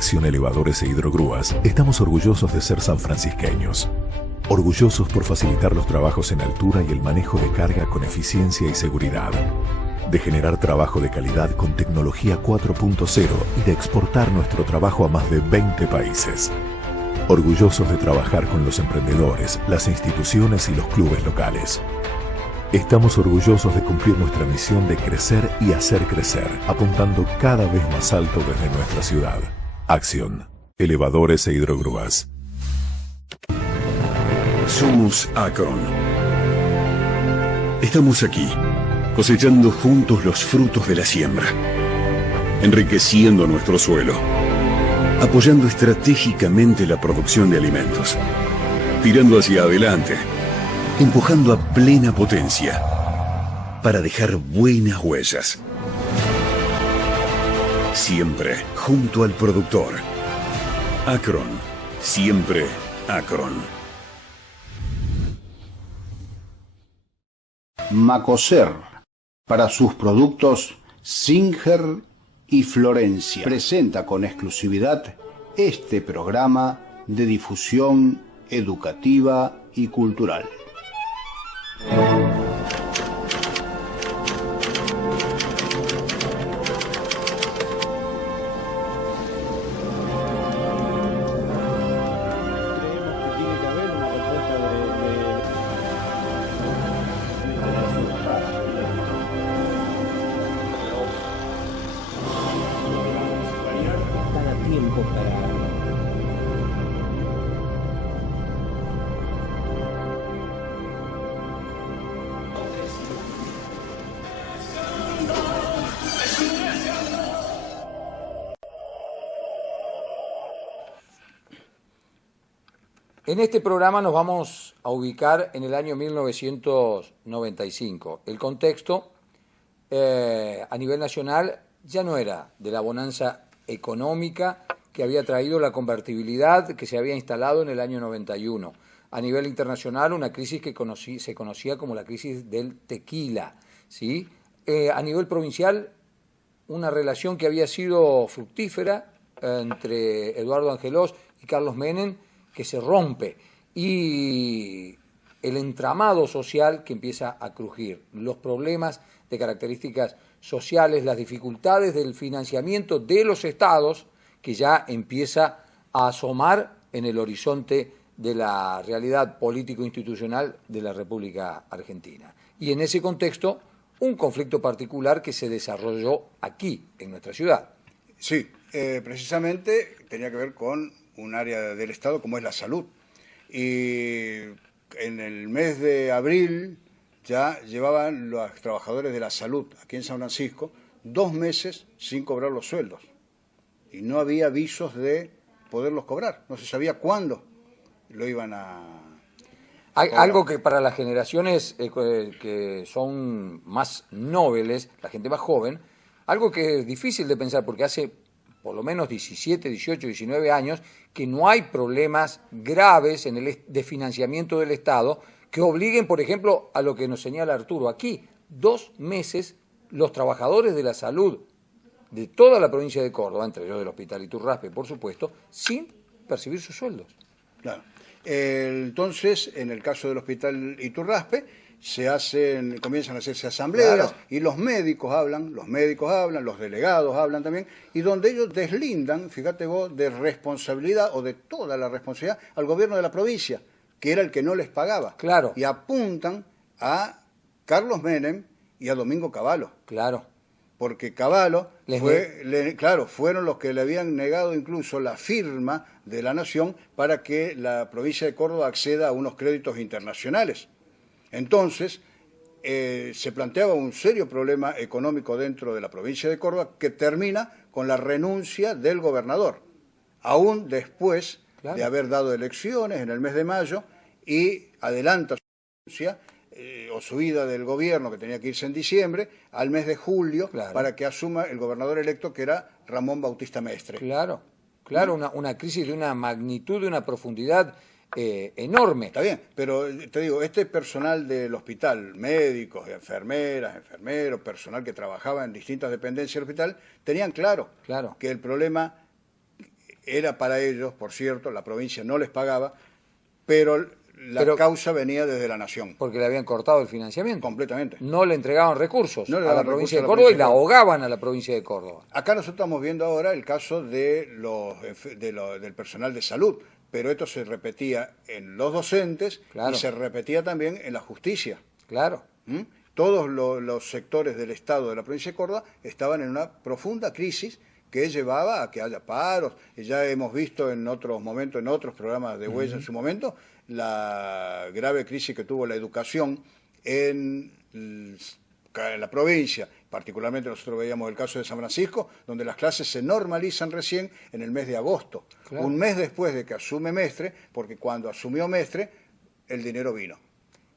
Acción Elevadores e Hidrogrúas estamos orgullosos de ser sanfrancisqueños. Orgullosos por facilitar los trabajos en altura y el manejo de carga con eficiencia y seguridad. De generar trabajo de calidad con tecnología 4.0 y de exportar nuestro trabajo a más de 20 países. Orgullosos de trabajar con los emprendedores, las instituciones y los clubes locales. Estamos orgullosos de cumplir nuestra misión de crecer y hacer crecer, apuntando cada vez más alto desde nuestra ciudad. Acción, Elevadores e Hidrogrúas. Somos Acron. Estamos aquí, cosechando juntos los frutos de la siembra, enriqueciendo nuestro suelo, apoyando estratégicamente la producción de alimentos, tirando hacia adelante, empujando a plena potencia para dejar buenas huellas. Siempre junto al productor. Acron, siempre Acron. Macoser, para sus productos Singer y Florencia, presenta con exclusividad este programa de difusión educativa y cultural. En este programa nos vamos a ubicar en el año 1995. El contexto a nivel nacional ya no era de la bonanza económica que había traído la convertibilidad que se había instalado en el año 91. A nivel internacional, una crisis que se conocía como la crisis del tequila, ¿sí? A nivel provincial, una relación que había sido fructífera entre Eduardo Angelós y Carlos Menem, que se rompe, y el entramado social que empieza a crujir, los problemas de características sociales, las dificultades del financiamiento de los estados, que ya empieza a asomar en el horizonte de la realidad político-institucional de la República Argentina. Y en ese contexto, un conflicto particular que se desarrolló aquí, en nuestra ciudad. Sí, precisamente tenía que ver con un área del Estado como es la salud. Y en el mes de abril ya llevaban los trabajadores de la salud aquí en San Francisco 2 meses sin cobrar los sueldos. Y no había avisos de poderlos cobrar. No se sabía cuándo lo iban a cobrar. Algo que para las generaciones que son más nobles, la gente más joven, algo que es difícil de pensar porque hace por lo menos 17, 18, 19 años, que no hay problemas graves en el de financiamiento del Estado que obliguen, por ejemplo, a lo que nos señala Arturo. Aquí, 2 meses, los trabajadores de la salud de toda la provincia de Córdoba, entre ellos del Hospital Iturraspe, por supuesto, sin percibir sus sueldos. Claro. Entonces, en el caso del Hospital Iturraspe, comienzan a hacerse asambleas, claro, y los médicos hablan, los delegados hablan también, y donde ellos deslindan, fíjate vos, de responsabilidad o de toda la responsabilidad al gobierno de la provincia, que era el que no les pagaba. Claro. Y apuntan a Carlos Menem y a Domingo Cavallo. Claro. Porque Cavallo fueron los que le habían negado incluso la firma de la Nación para que la provincia de Córdoba acceda a unos créditos internacionales. Entonces, se planteaba un serio problema económico dentro de la provincia de Córdoba que termina con la renuncia del gobernador, aún después, claro, de haber dado elecciones en el mes de mayo, y adelanta su renuncia o su ida del gobierno, que tenía que irse en diciembre, al mes de julio, claro, para que asuma el gobernador electo, que era Ramón Bautista Mestre. Claro, claro, una crisis de una magnitud, de una profundidad enorme. Está bien, pero te digo, este personal del hospital, médicos, enfermeras, enfermeros, personal que trabajaba en distintas dependencias del hospital, tenían claro que el problema era para ellos, por cierto, la provincia no les pagaba, pero la causa venía desde la Nación. Porque le habían cortado el financiamiento. Completamente. No le entregaban recursos No le a la daban provincia de recursos a la Córdoba y provincia la de Córdoba. ahogaban a la provincia de Córdoba. Acá nosotros estamos viendo ahora el caso de del personal de salud, pero esto se repetía en los docentes Claro. y se repetía también en la justicia. Claro. ¿Mm? Todos los sectores del Estado de la provincia de Córdoba estaban en una profunda crisis que llevaba a que haya paros. Y ya hemos visto en otros momentos, en otros programas de Huella en su momento, la grave crisis que tuvo la educación en la provincia. Particularmente nosotros veíamos el caso de San Francisco, donde las clases se normalizan recién en el mes de agosto, Claro. un mes después de que asume Mestre, porque cuando asumió Mestre, el dinero vino.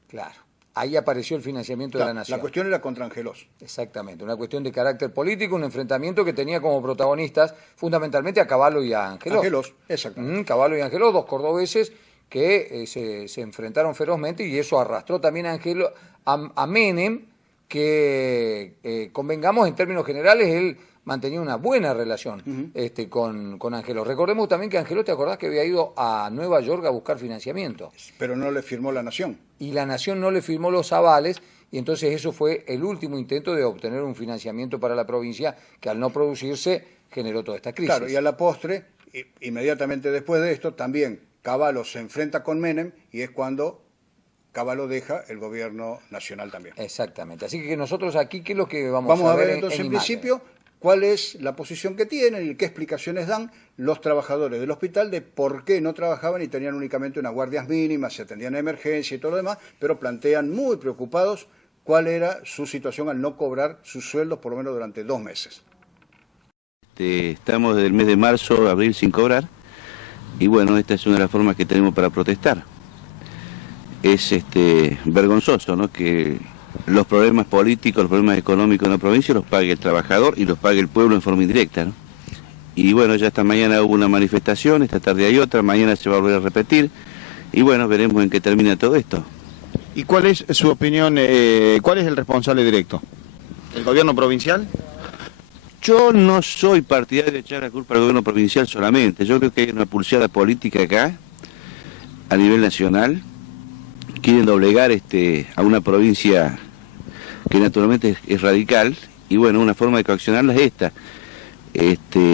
Claro. Ahí apareció el financiamiento de la Nación. La cuestión era contra Angelos. Exactamente, una cuestión de carácter político, un enfrentamiento que tenía como protagonistas fundamentalmente a Cavallo y a Angelos. Angelos, exactamente. Cavallo y Angelos, dos cordobeses que se enfrentaron ferozmente y eso arrastró también a Menem, que convengamos en términos generales, él mantenía una buena relación con Angelos. Recordemos también que Angelos, ¿te acordás que había ido a Nueva York a buscar financiamiento? Pero no le firmó la Nación. Y la Nación no le firmó los avales y entonces eso fue el último intento de obtener un financiamiento para la provincia que al no producirse generó toda esta crisis. Claro, y a la postre, inmediatamente después de esto, también Cavallo se enfrenta con Menem y es cuando Cavallo deja el gobierno nacional también. Exactamente. Así que nosotros aquí, ¿qué es lo que vamos a ver en entonces en imagen? principio cuál es la posición que tienen y qué explicaciones dan los trabajadores del hospital de por qué no trabajaban y tenían únicamente unas guardias mínimas, se atendían a emergencia y todo lo demás, pero plantean muy preocupados cuál era su situación al no cobrar sus sueldos por lo menos durante 2 meses. Estamos desde el mes de marzo, abril sin cobrar y bueno, esta es una de las formas que tenemos para protestar. Es vergonzoso, ¿no?, que los problemas políticos, los problemas económicos en la provincia los pague el trabajador y los pague el pueblo en forma indirecta, ¿no? Y bueno, ya esta mañana hubo una manifestación, esta tarde hay otra, mañana se va a volver a repetir y bueno, veremos en qué termina todo esto. ¿Y cuál es su opinión, cuál es el responsable directo? ¿El gobierno provincial? Yo no soy partidario de echar la culpa al gobierno provincial solamente, yo creo que hay una pulseada política acá, a nivel nacional. Quieren doblegar a una provincia que naturalmente es radical y bueno, una forma de coaccionarla es esta.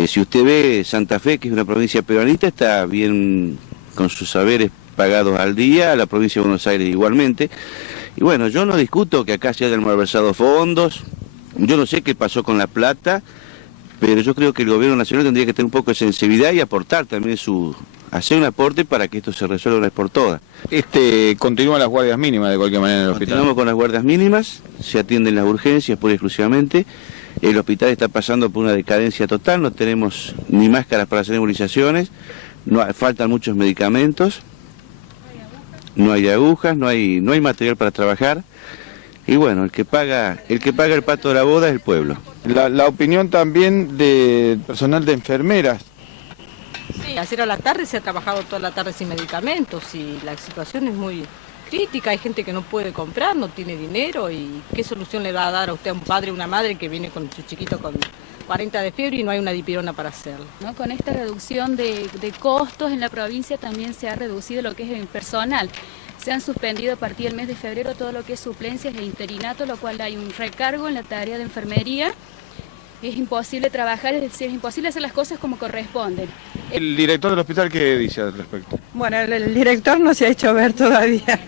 Si usted ve Santa Fe, que es una provincia peronista, está bien con sus saberes pagados al día, la provincia de Buenos Aires igualmente. Y bueno, yo no discuto que acá se hayan malversado fondos, yo no sé qué pasó con la plata, pero yo creo que el gobierno nacional tendría que tener un poco de sensibilidad y aportar también hacer un aporte para que esto se resuelva una vez por todas. Continúan las guardias mínimas de cualquier manera en el hospital. Continuamos con las guardias mínimas, se atienden las urgencias pura y exclusivamente. El hospital está pasando por una decadencia total, no tenemos ni máscaras para hacer nebulizaciones, faltan muchos medicamentos, no hay agujas, no hay material para trabajar. Y bueno, el que paga el pato de la boda es el pueblo. La opinión también del personal de enfermeras. Sí, ayer a la tarde se ha trabajado toda la tarde sin medicamentos y la situación es muy crítica. Hay gente que no puede comprar, no tiene dinero y ¿qué solución le va a dar a usted a un padre o una madre que viene con su chiquito con 40 de fiebre y no hay una dipirona para hacerlo? ¿No? Con esta reducción de costos en la provincia también se ha reducido lo que es el personal. Se han suspendido a partir del mes de febrero todo lo que es suplencias e interinato, lo cual hay un recargo en la tarea de enfermería. Es imposible trabajar, es decir, es imposible hacer las cosas como corresponden. ¿El director del hospital qué dice al respecto? Bueno, el director no se ha hecho ver todavía.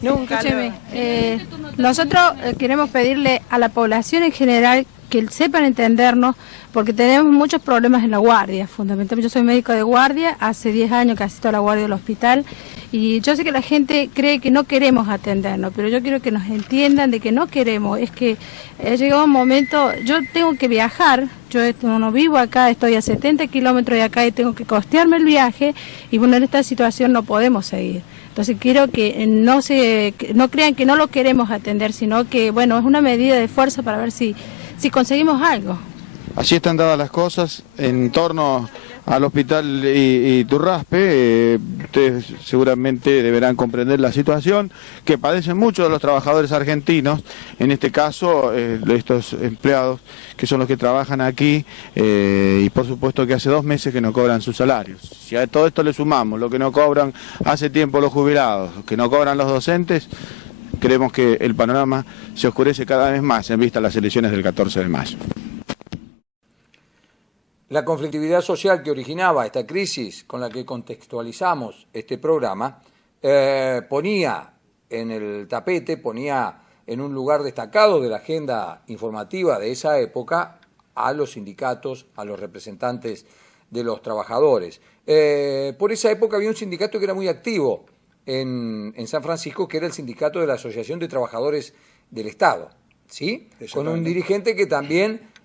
Nunca. Escúcheme, nosotros queremos pedirle a la población en general que sepan entendernos, porque tenemos muchos problemas en la guardia, fundamentalmente. Yo soy médico de guardia, hace 10 años que asisto a la guardia del hospital, y yo sé que la gente cree que no queremos atendernos, pero yo quiero que nos entiendan de que no queremos. Es que ha llegado un momento, yo tengo que viajar, yo no vivo acá, estoy a 70 kilómetros de acá y tengo que costearme el viaje, y bueno, en esta situación no podemos seguir. Entonces quiero que no crean que no lo queremos atender, sino que, bueno, es una medida de fuerza para ver si conseguimos algo. Así están dadas las cosas en torno al hospital Iturraspe. Ustedes seguramente deberán comprender la situación que padecen muchos de los trabajadores argentinos, en este caso estos empleados que son los que trabajan aquí, y por supuesto que hace 2 meses que no cobran sus salarios. Si a todo esto le sumamos lo que no cobran hace tiempo los jubilados, que no cobran los docentes, creemos que el panorama se oscurece cada vez más en vista de las elecciones del 14 de mayo. La conflictividad social que originaba esta crisis con la que contextualizamos este programa ponía en el tapete, ponía en un lugar destacado de la agenda informativa de esa época a los sindicatos, a los representantes de los trabajadores. Por esa época había un sindicato que era muy activo en San Francisco, que era el sindicato de la Asociación de Trabajadores del Estado, ¿sí? Con un dirigente que también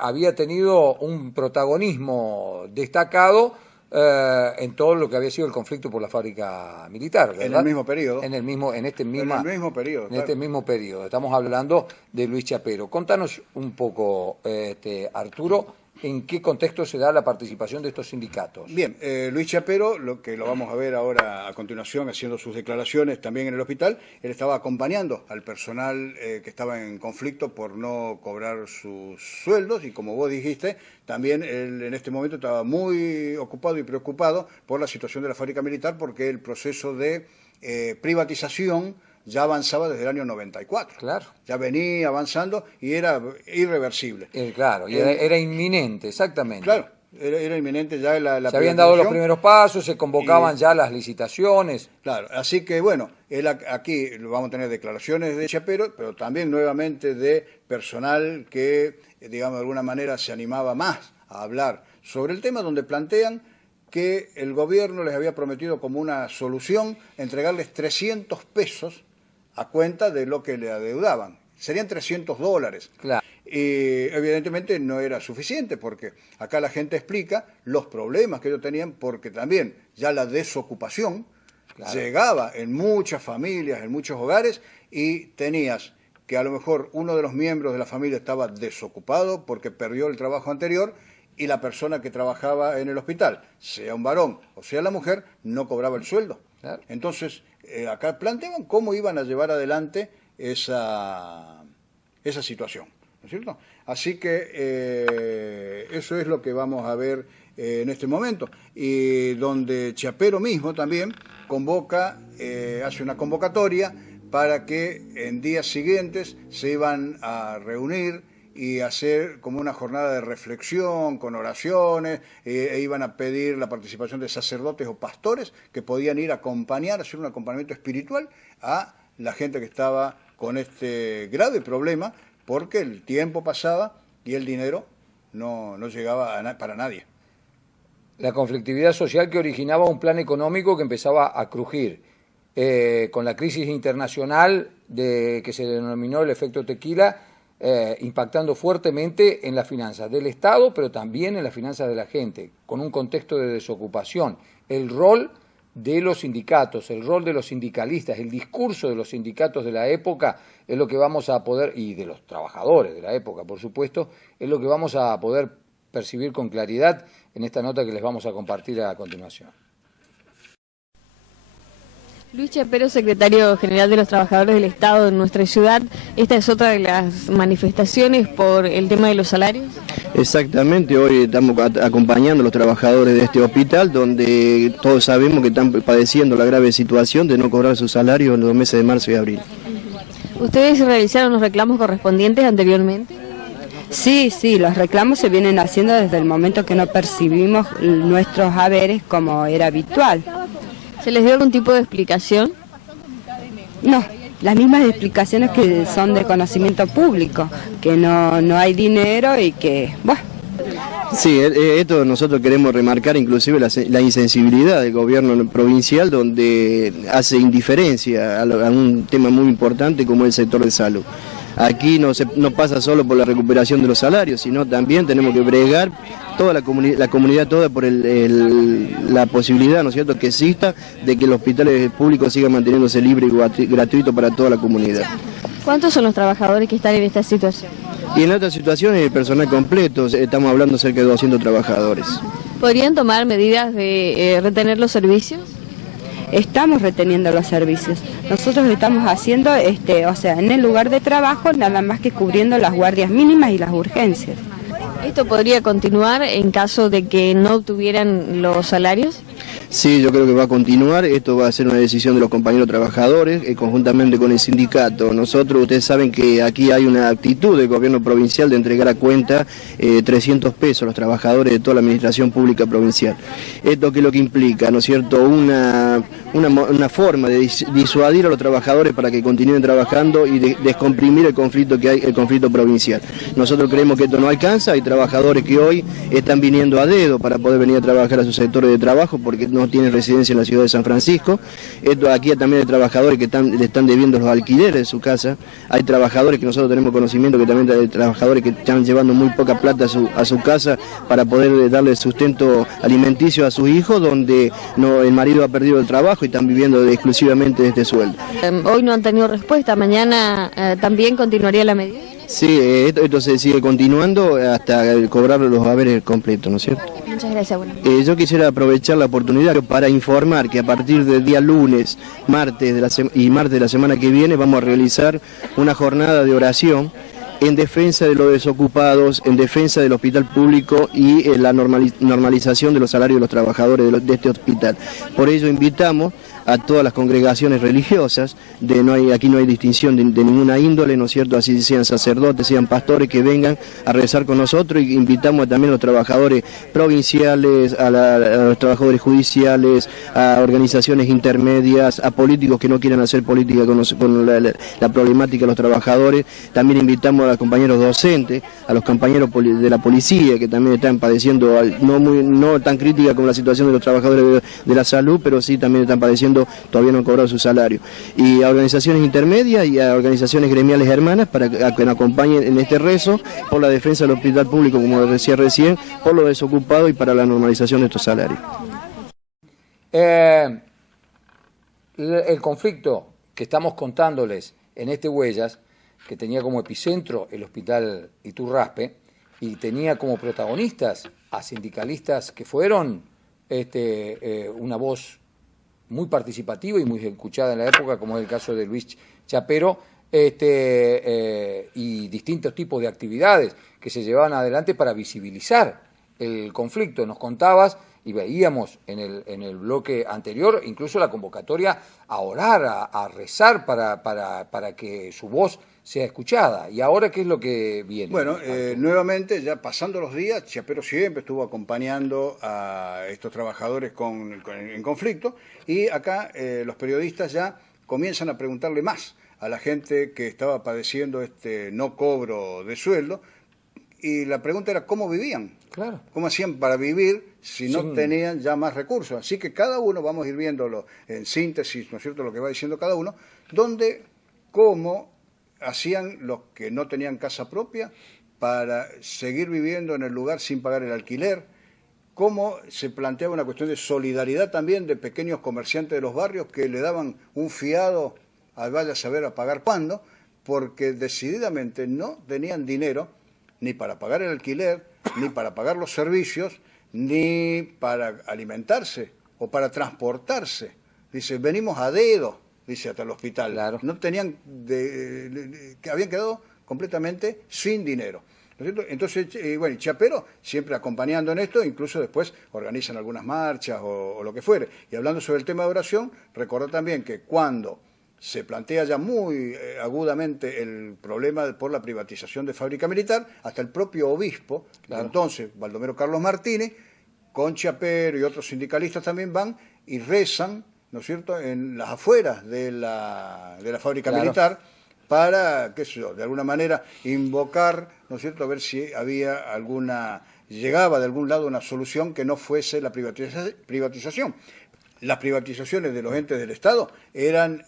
había tenido un protagonismo destacado en todo lo que había sido el conflicto por la fábrica militar, ¿verdad? En el mismo periodo. En el mismo periodo. Claro. Este mismo periodo. Estamos hablando de Luis Chapero. Contanos un poco, Arturo, ¿en qué contexto se da la participación de estos sindicatos? Bien, Luis Chapero, lo vamos a ver ahora a continuación haciendo sus declaraciones también en el hospital, él estaba acompañando al personal que estaba en conflicto por no cobrar sus sueldos, y como vos dijiste, también él en este momento estaba muy ocupado y preocupado por la situación de la fábrica militar, porque el proceso de privatización ya avanzaba desde el año 94. Claro. Ya venía avanzando y era irreversible. Claro, y era inminente, exactamente. Claro, era inminente ya la se habían dado los primeros pasos, se convocaban ya las licitaciones. Claro, así que bueno, aquí vamos a tener declaraciones de Chapero, pero también nuevamente de personal que, digamos, de alguna manera se animaba más a hablar sobre el tema, donde plantean que el gobierno les había prometido como una solución entregarles 300 pesos a cuenta de lo que le adeudaban. Serían $300. Claro. Y evidentemente no era suficiente, porque acá la gente explica los problemas que ellos tenían, porque también ya la desocupación llegaba en muchas familias, en muchos hogares, y tenías que a lo mejor uno de los miembros de la familia estaba desocupado porque perdió el trabajo anterior, y la persona que trabajaba en el hospital, sea un varón o sea la mujer, no cobraba el sueldo. Claro. Entonces, acá planteaban cómo iban a llevar adelante esa situación, ¿no es cierto? Así que eso es lo que vamos a ver en este momento, y donde Chapero mismo también convoca, hace una convocatoria para que en días siguientes se iban a reunir y hacer como una jornada de reflexión con oraciones, e iban a pedir la participación de sacerdotes o pastores que podían ir a acompañar, hacer un acompañamiento espiritual a la gente que estaba con este grave problema, porque el tiempo pasaba y el dinero no llegaba para nadie. La conflictividad social que originaba un plan económico que empezaba a crujir, con la crisis internacional que se denominó el efecto tequila, impactando fuertemente en las finanzas del Estado, pero también en las finanzas de la gente, con un contexto de desocupación. El rol de los sindicatos, el rol de los sindicalistas, el discurso de los sindicatos de la época es lo que vamos a poder, y de los trabajadores de la época, por supuesto, es lo que vamos a poder percibir con claridad en esta nota que les vamos a compartir a continuación. Luis Chapero, secretario general de los trabajadores del Estado de nuestra ciudad, esta es otra de las manifestaciones por el tema de los salarios. Exactamente, hoy estamos acompañando a los trabajadores de este hospital, donde todos sabemos que están padeciendo la grave situación de no cobrar su salario en los meses de marzo y abril. ¿Ustedes realizaron los reclamos correspondientes anteriormente? Sí, los reclamos se vienen haciendo desde el momento que no percibimos nuestros haberes como era habitual. ¿Se les dio algún tipo de explicación? No, las mismas explicaciones que son de conocimiento público, que no hay dinero y que, bueno. Sí, esto nosotros queremos remarcar inclusive la insensibilidad del gobierno provincial, donde hace indiferencia a un tema muy importante como el sector de salud. Aquí no pasa solo por la recuperación de los salarios, sino también tenemos que bregar toda la comunidad toda por la posibilidad, ¿no es cierto?, que exista de que los hospitales públicos sigan manteniéndose libre y gratuito para toda la comunidad. ¿Cuántos son los trabajadores que están en esta situación? Y en otras situaciones el personal completo, estamos hablando cerca de 200 trabajadores. ¿Podrían tomar medidas de retener los servicios? Estamos reteniendo los servicios. Nosotros estamos haciendo, o sea, en el lugar de trabajo, nada más que cubriendo las guardias mínimas y las urgencias. ¿Esto podría continuar en caso de que no obtuvieran los salarios? Sí, yo creo que va a continuar. Esto va a ser una decisión de los compañeros trabajadores, conjuntamente con el sindicato. Nosotros, ustedes saben que aquí hay una actitud del gobierno provincial de entregar a cuenta 300 pesos a los trabajadores de toda la administración pública provincial. Esto que es lo que implica, ¿no es cierto?, una forma de disuadir a los trabajadores para que continúen trabajando y descomprimir el conflicto que hay, el conflicto provincial. Nosotros creemos que esto no alcanza. Hay trabajadores que hoy están viniendo a dedo para poder venir a trabajar a sus sectores de trabajo porque no tienen residencia en la ciudad de San Francisco. Esto aquí también hay trabajadores que le están debiendo los alquileres de su casa. Hay trabajadores que nosotros tenemos conocimiento que también hay trabajadores que están llevando muy poca plata a su casa para poder darle sustento alimenticio a sus hijos, donde el marido ha perdido el trabajo y están viviendo exclusivamente de este sueldo. Hoy no han tenido respuesta, mañana también continuaría la medida. Sí, esto se sigue continuando hasta cobrar los haberes completos, ¿no es cierto? Muchas gracias. Bueno. Yo quisiera aprovechar la oportunidad para informar que a partir del día lunes, martes de la semana que viene vamos a realizar una jornada de oración en defensa de los desocupados, en defensa del hospital público y la normalización de los salarios de los trabajadores de este hospital. Por ello invitamos a todas las congregaciones religiosas, aquí no hay distinción de ninguna índole, ¿no es cierto?, así sean sacerdotes, sean pastores, que vengan a rezar con nosotros, y invitamos también a los trabajadores provinciales, a los trabajadores judiciales, a organizaciones intermedias, a políticos que no quieran hacer política con la problemática de los trabajadores. También invitamos a los compañeros docentes, a los compañeros de la policía, que también están padeciendo, no tan crítica como la situación de los trabajadores de la salud, pero sí también están padeciendo, todavía no han cobrado su salario. Y a organizaciones intermedias y a organizaciones gremiales hermanas para que nos acompañen en este rezo por la defensa del hospital público, como decía recién, por los desocupados y para la normalización de estos salarios. El conflicto que estamos contándoles en este Huellas, que tenía como epicentro el hospital Iturraspe y tenía como protagonistas a sindicalistas que fueron una voz muy participativa y muy escuchada en la época, como es el caso de Luis Chapero, y distintos tipos de actividades que se llevaban adelante para visibilizar el conflicto. Nos contabas y veíamos en el bloque anterior incluso la convocatoria a orar, a rezar para que su voz sea escuchada. ¿Y ahora qué es lo que viene? Bueno, nuevamente, ya pasando los días, Chapero siempre estuvo acompañando a estos trabajadores en conflicto, y acá los periodistas ya comienzan a preguntarle más a la gente que estaba padeciendo este no cobro de sueldo, y la pregunta era cómo vivían, claro, cómo hacían para vivir si no tenían ya más recursos. Así que cada uno, vamos a ir viéndolo en síntesis, ¿no es cierto?, lo que va diciendo cada uno, cómo hacían los que no tenían casa propia para seguir viviendo en el lugar sin pagar el alquiler, cómo se planteaba una cuestión de solidaridad también de pequeños comerciantes de los barrios que le daban un fiado a vaya a saber a pagar cuándo, porque decididamente no tenían dinero ni para pagar el alquiler, ni para pagar los servicios, ni para alimentarse o para transportarse. Dice, venimos a dedo, dice, hasta el hospital. Claro. No tenían, que habían quedado completamente sin dinero, ¿no es cierto? Entonces, bueno, Chapero siempre acompañando en esto, incluso después organizan algunas marchas o lo que fuere. Y hablando sobre el tema de oración, recordó también que cuando se plantea ya muy agudamente el problema por la privatización de Fábrica Militar, hasta el propio obispo, claro, entonces, Baldomero Carlos Martínez, con Chapero y otros sindicalistas también van y rezan, ¿no es cierto?, en las afueras de la Fábrica Militar, para, qué sé yo, de alguna manera invocar, ¿no es cierto?, a ver si había llegaba de algún lado una solución que no fuese la privatización. Las privatizaciones de los entes del Estado eran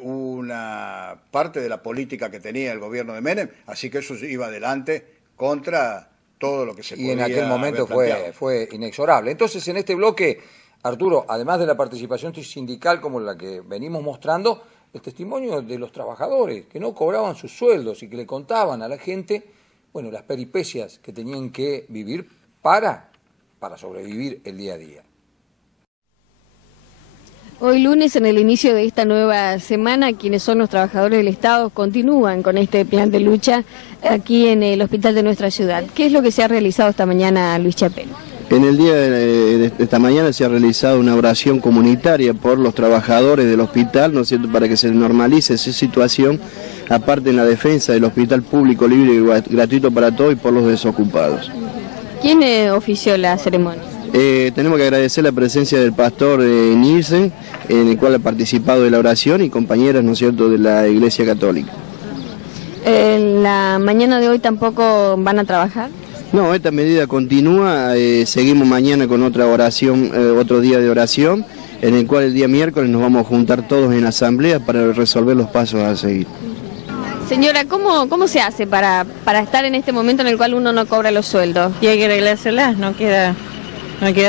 una parte de la política que tenía el gobierno de Menem, así que eso iba adelante contra todo lo que se podía. Y en aquel momento fue inexorable. Entonces, en este bloque, Arturo, además de la participación sindical como la que venimos mostrando, el testimonio de los trabajadores que no cobraban sus sueldos y que le contaban a la gente bueno, las peripecias que tenían que vivir para sobrevivir el día a día. Hoy lunes, en el inicio de esta nueva semana, quienes son los trabajadores del Estado continúan con este plan de lucha aquí en el hospital de nuestra ciudad. ¿Qué es lo que se ha realizado esta mañana, Luis Chapel? En el día de esta mañana se ha realizado una oración comunitaria por los trabajadores del hospital, ¿no es cierto?, para que se normalice esa situación, aparte en la defensa del hospital público, libre y gratuito para todos y por los desocupados. ¿Quién ofició la ceremonia? Tenemos que agradecer la presencia del pastor Nielsen, en el cual ha participado de la oración, y compañeras, ¿no es cierto?, de la Iglesia Católica. ¿En la mañana de hoy tampoco van a trabajar? No, esta medida continúa, seguimos mañana con otra oración, otro día de oración, en el cual el día miércoles nos vamos a juntar todos en asamblea para resolver los pasos a seguir. Señora, ¿cómo se hace para estar en este momento en el cual uno no cobra los sueldos? Y hay que arreglárselas, no queda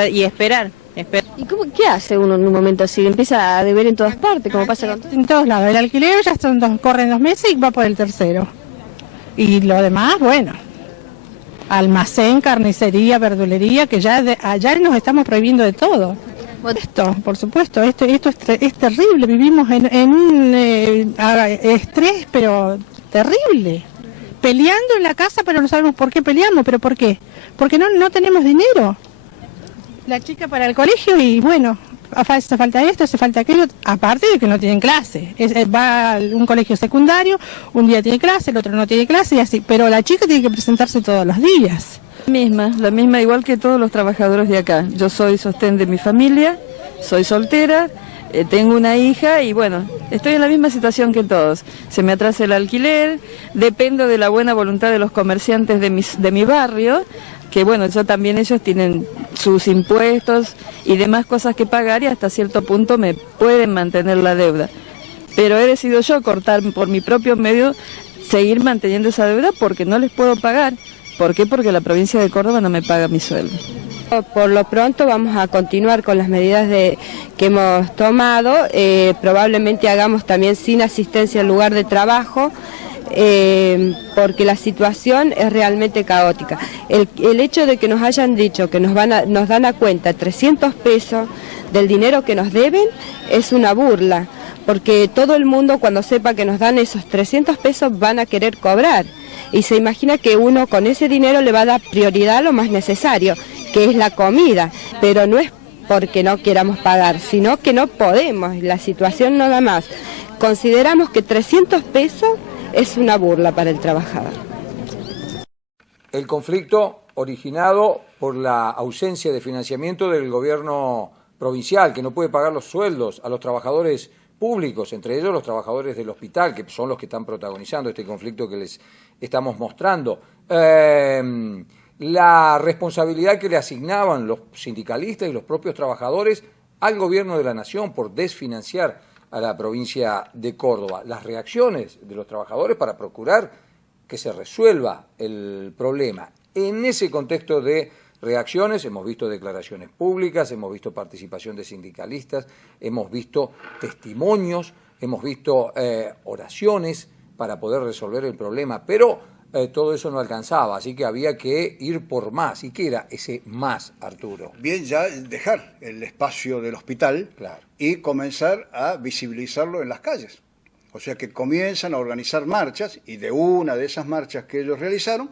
y esperar. ¿Y qué hace uno en un momento así? Empieza a deber en todas partes, como pasa con... En todos lados, el alquiler ya corren 2 meses y va por el tercero. Y lo demás, bueno, almacén, carnicería, verdulería, que allá nos estamos prohibiendo de todo. Esto, por supuesto, esto es terrible, vivimos en un estrés, pero terrible. Peleando en la casa, pero no sabemos por qué peleamos, pero ¿por qué? Porque no tenemos dinero. La chica para el colegio y bueno, hace falta esto, hace falta aquello, aparte de que no tienen clase. Va a un colegio secundario, un día tiene clase, el otro no tiene clase y así, pero la chica tiene que presentarse todos los días. La misma igual que todos los trabajadores de acá. Yo soy sostén de mi familia, soy soltera, tengo una hija y bueno, estoy en la misma situación que todos. Se me atrasa el alquiler, dependo de la buena voluntad de los comerciantes de mi barrio, que bueno, ellos tienen sus impuestos y demás cosas que pagar y hasta cierto punto me pueden mantener la deuda. Pero he decidido yo cortar por mi propio medio, seguir manteniendo esa deuda porque no les puedo pagar. ¿Por qué? Porque la provincia de Córdoba no me paga mi sueldo. Por lo pronto vamos a continuar con las medidas que hemos tomado, probablemente hagamos también sin asistencia al lugar de trabajo, porque la situación es realmente caótica. El hecho de que nos hayan dicho que nos dan a cuenta 300 pesos del dinero que nos deben es una burla, porque todo el mundo cuando sepa que nos dan esos 300 pesos van a querer cobrar. Y se imagina que uno con ese dinero le va a dar prioridad a lo más necesario, que es la comida, pero no es porque no queramos pagar, sino que no podemos, la situación no da más. Consideramos que 300 pesos es una burla para el trabajador. El conflicto originado por la ausencia de financiamiento del gobierno provincial, que no puede pagar los sueldos a los trabajadores públicos, entre ellos los trabajadores del hospital, que son los que están protagonizando este conflicto que les estamos mostrando. La responsabilidad que le asignaban los sindicalistas y los propios trabajadores al gobierno de la nación por desfinanciar a la provincia de Córdoba. Las reacciones de los trabajadores para procurar que se resuelva el problema. En ese contexto de reacciones hemos visto declaraciones públicas, hemos visto participación de sindicalistas, hemos visto testimonios, hemos visto oraciones para poder resolver el problema, pero todo eso no alcanzaba, así que había que ir por más. ¿Y qué era ese más, Arturo? Bien, ya dejar el espacio del hospital, claro, y comenzar a visibilizarlo en las calles. O sea que comienzan a organizar marchas, y de una de esas marchas que ellos realizaron,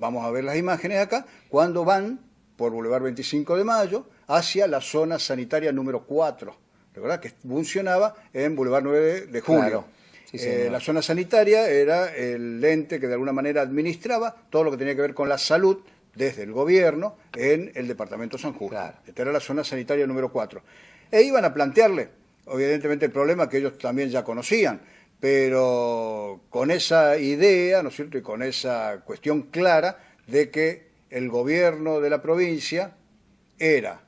vamos a ver las imágenes acá, cuando van por Boulevard 25 de Mayo hacia la zona sanitaria número 4, ¿verdad?, que funcionaba en Boulevard 9 de Julio. Claro. Sí, la zona sanitaria era el ente que de alguna manera administraba todo lo que tenía que ver con la salud desde el gobierno en el departamento San Justo. Claro. Esta era la zona sanitaria número 4. E iban a plantearle, evidentemente, el problema que ellos también ya conocían, pero con esa idea, ¿no es cierto?, y con esa cuestión clara de que el gobierno de la provincia era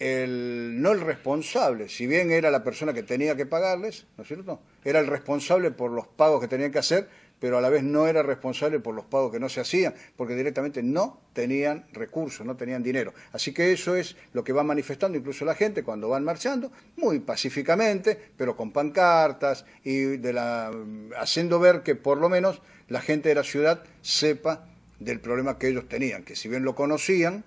no el responsable, si bien era la persona que tenía que pagarles, ¿no es cierto?, era el responsable por los pagos que tenían que hacer, pero a la vez no era responsable por los pagos que no se hacían, porque directamente no tenían recursos, no tenían dinero. Así que eso es lo que va manifestando incluso la gente cuando van marchando, muy pacíficamente, pero con pancartas y haciendo ver que por lo menos la gente de la ciudad sepa del problema que ellos tenían, que si bien lo conocían,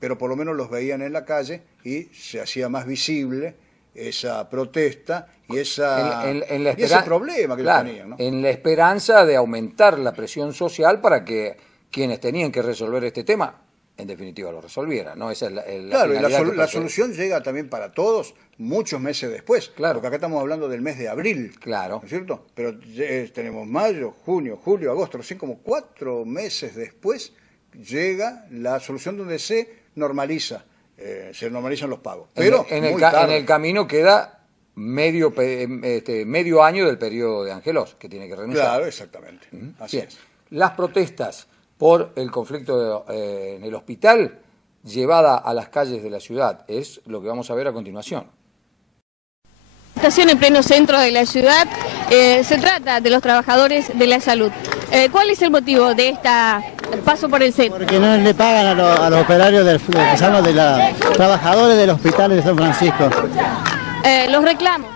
pero por lo menos los veían en la calle y se hacía más visible esa protesta y, ese problema que ellos tenían, ¿no? En la esperanza de aumentar la presión social para que quienes tenían que resolver este tema, en definitiva, lo resolvieran, ¿no? Esa es claro, y la solución llega también para todos muchos meses después, claro. Porque acá estamos hablando del mes de abril, claro, ¿no es cierto? Pero tenemos mayo, junio, julio, agosto, recién como 4 meses después llega la solución donde se normalizan los pagos. Pero en el camino queda medio año del periodo de Angelos, que tiene que renunciar. Claro, exactamente. Así es. Las protestas por el conflicto en el hospital llevada a las calles de la ciudad es lo que vamos a ver a continuación. Estación en pleno centro de la ciudad, se trata de los trabajadores de la salud. ¿Cuál es el motivo de esta paso por el centro? Porque no le pagan a los operarios de los trabajadores del hospital de San Francisco. Los reclamos.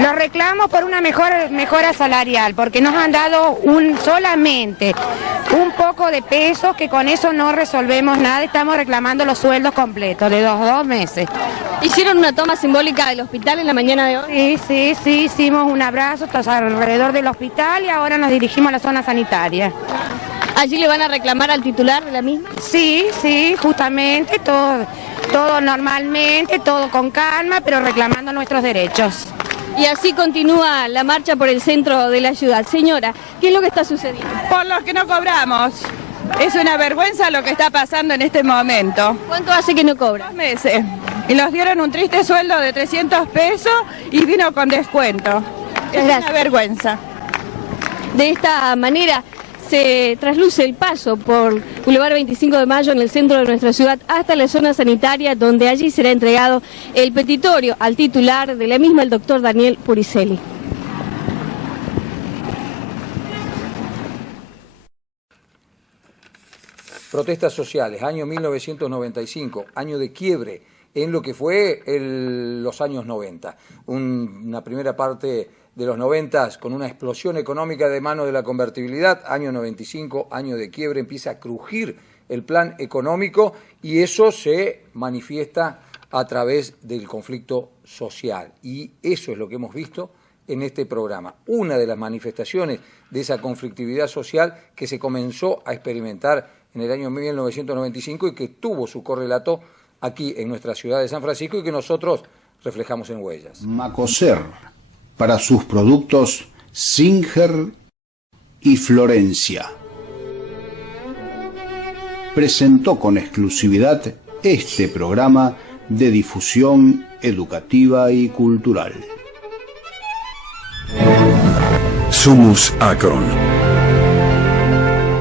Los reclamos por una mejora salarial, porque nos han dado solamente un poco de pesos, que con eso no resolvemos nada, estamos reclamando los sueldos completos de 2 meses. ¿Hicieron una toma simbólica del hospital en la mañana de hoy? Sí, hicimos un abrazo alrededor del hospital y ahora nos dirigimos a la zona sanitaria. ¿Allí le van a reclamar al titular de la misma? Sí, justamente, todo normalmente, todo con calma, pero reclamando nuestros derechos. Y así continúa la marcha por el centro de la ciudad. Señora, ¿qué es lo que está sucediendo? Por los que no cobramos. Es una vergüenza lo que está pasando en este momento. ¿Cuánto hace que no cobra? 2 meses. Y nos dieron un triste sueldo de 300 pesos y vino con descuento. Es una vergüenza. De esta manera se trasluce el paso por Boulevard 25 de Mayo en el centro de nuestra ciudad hasta la zona sanitaria, donde allí será entregado el petitorio al titular de la misma, el doctor Daniel Puricelli. Protestas sociales, año 1995, año de quiebre en lo que fue los años 90. Una primera parte de los 90 con una explosión económica de mano de la convertibilidad, año 95, año de quiebre, empieza a crujir el plan económico y eso se manifiesta a través del conflicto social. Y eso es lo que hemos visto en este programa. Una de las manifestaciones de esa conflictividad social que se comenzó a experimentar en el año 1995 y que tuvo su correlato aquí en nuestra ciudad de San Francisco y que nosotros reflejamos en Huellas. Macoser, para sus productos Singer y Florencia, presentó con exclusividad este programa de difusión educativa y cultural. Somos Akron.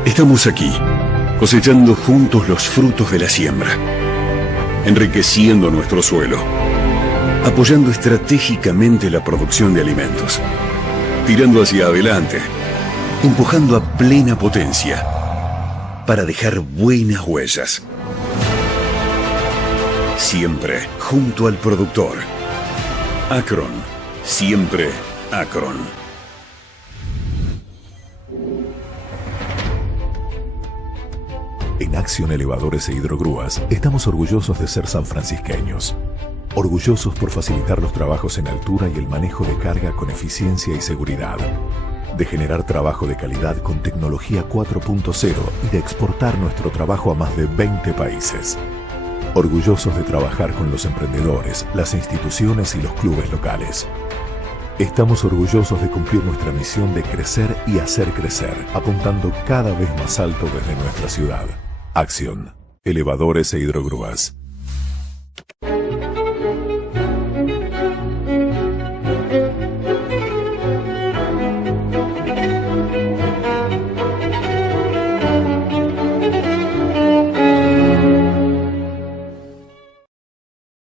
Estamos aquí, cosechando juntos los frutos de la siembra, enriqueciendo nuestro suelo, apoyando estratégicamente la producción de alimentos, tirando hacia adelante, empujando a plena potencia, para dejar buenas huellas. Siempre junto al productor. Akron, siempre Akron. En Acción Elevadores e Hidrogrúas estamos orgullosos de ser sanfrancisqueños. Orgullosos por facilitar los trabajos en altura y el manejo de carga con eficiencia y seguridad. De generar trabajo de calidad con tecnología 4.0 y de exportar nuestro trabajo a más de 20 países. Orgullosos de trabajar con los emprendedores, las instituciones y los clubes locales. Estamos orgullosos de cumplir nuestra misión de crecer y hacer crecer, apuntando cada vez más alto desde nuestra ciudad. Acción. Elevadores e Hidrogrúas.